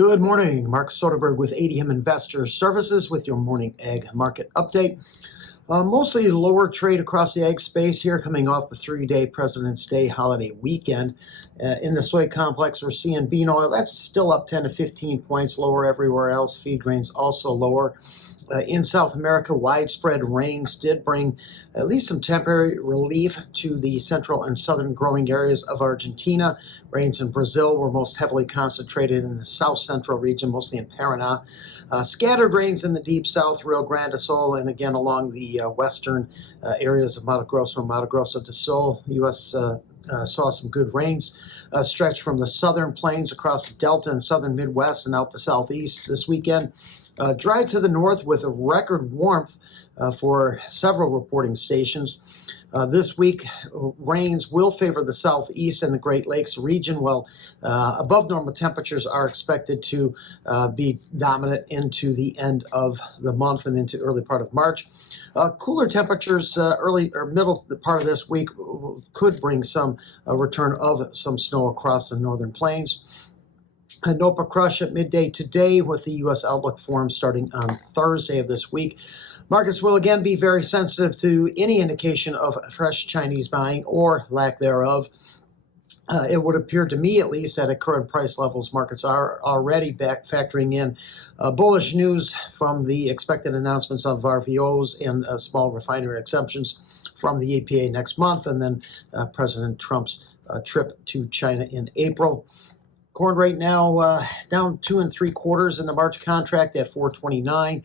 Good morning. Mark Soderberg with ADM Investor Services with your morning ag market update. Mostly lower trade across the ag space here coming off the three-day President's Day holiday weekend. In the soy complex, we're seeing bean oil. That's still up 10 to 15 points lower everywhere else. Feed grains also lower. In South America, widespread rains did bring at least some temporary relief to the central and southern growing areas of Argentina. Rains in Brazil were most heavily concentrated in the south central region, mostly in Paraná. Scattered rains in the deep south, Rio Grande do Sul, and again along the western areas of Mato Grosso and Mato Grosso do Sul. The U.S. saw some good rains stretch from the southern plains across the Delta and southern Midwest and out the southeast this weekend. Dry to the north with a record warmth for several reporting stations. This week, rains will favor the southeast and the Great Lakes region, while above normal temperatures are expected to be dominant into the end of the month and into early part of March. Cooler temperatures early or middle part of this week could bring some return of some snow across the northern plains. A NOPA crush at midday today with the U.S. Outlook Forum starting on Thursday of this week. Markets will again be very sensitive to any indication of fresh Chinese buying or lack thereof. It would appear to me, at least, that at current price levels, markets are already back factoring in bullish news from the expected announcements of RVOs and small refinery exemptions from the EPA next month, and then President Trump's trip to China in April. Corn right now down 2 3/4 in the March contract at 4.29.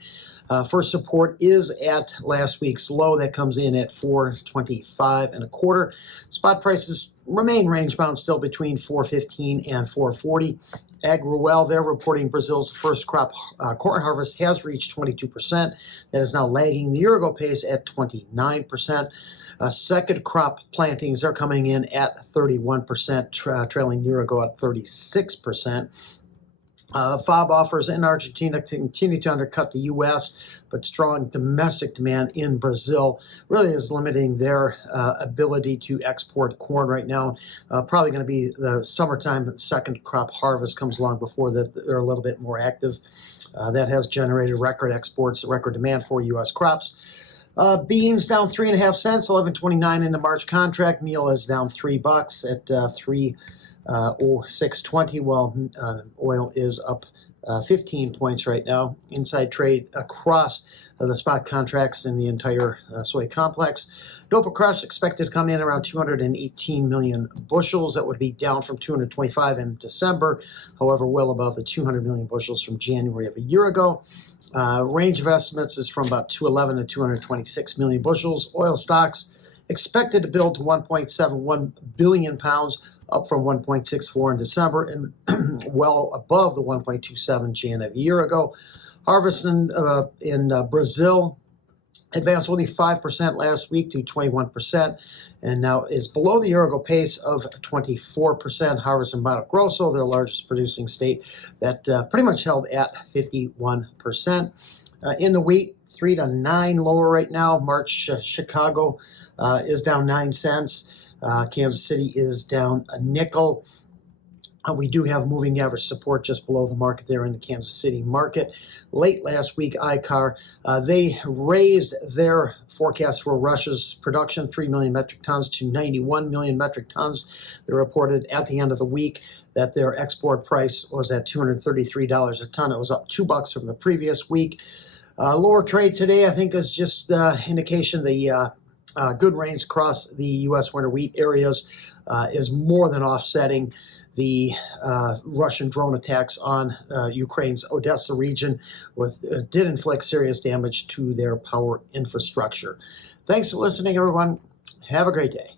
First support is at last week's low. That comes in at 4.25 1/4. Spot prices remain range bound still between 4.15 and 4.40. AgRuel, they're reporting Brazil's first crop corn harvest has reached 22%. That is now lagging the year ago pace at 29%. Second crop plantings are coming in at 31%, trailing year ago at 36%. FOB offers in Argentina continue to undercut the U.S., but strong domestic demand in Brazil really is limiting their ability to export corn right now. Probably going to be the summertime second crop harvest comes along before that they're a little bit more active. That has generated record exports, record demand for U.S. crops. Beans down 3.5 cents, 11.29 in the March contract. Meal is down $3 at 3.0620, while oil is up 15 points right now. Inside trade across the spot contracts in the entire soy complex. NOPA crush expected to come in around 218 million bushels. That would be down from 225 in December, however, well above the 200 million bushels from January of a year ago. Range of estimates is from about 211 to 226 million bushels. Oil stocks expected to build to 1.71 billion pounds, up from 1.64 in December and well above the 1.27 Jan of a year ago. Harvest in Brazil advanced only 5% last week to 21%, and now is below the year-ago pace of 24%. Harvest in Mato Grosso, their largest producing state, that pretty much held at 51%. In the wheat, 3 to 9 lower right now. March Chicago is down 9 cents. Kansas City is down a nickel. We do have moving average support just below the market there in the Kansas City market. Late last week, ICAR, they raised their forecast for Russia's production, 3 million metric tons to 91 million metric tons. They reported at the end of the week that their export price was at $233 a ton. It was up $2 from the previous week. Lower trade today, I think, is just indication the good rains across the U.S. winter wheat areas is more than offsetting the Russian drone attacks on Ukraine's Odessa region, did inflict serious damage to their power infrastructure. Thanks for listening, everyone. Have a great day.